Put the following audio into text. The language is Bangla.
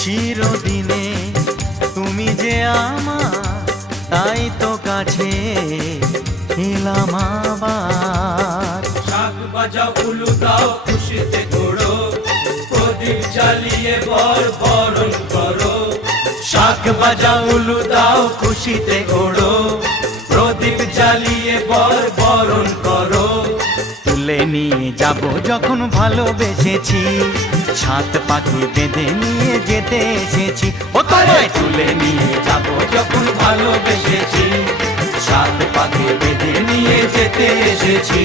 চিরদিনে তুমি যে আমার, তাই তো কাছে এলাম আবার। শাক বাজাও উলু দাও খুশিতে ঘোড়ো, প্রদীপ জ্বালিয়ে বরণ করো। শাক বাজাও উলু দাও খুশিতে ওড়ো, প্রদীপ জ্বালিয়ে বরণ করো। তুলে নিয়ে যাব যখন ভালোবেসেছি, সাত পাখি বেঁধে নিয়ে যেতে এসেছি। ও তোমায় তুলে নিয়ে যাব যখন ভালোবেসেছি, সাত পাখি বেঁধে নিয়ে যেতে এসেছি।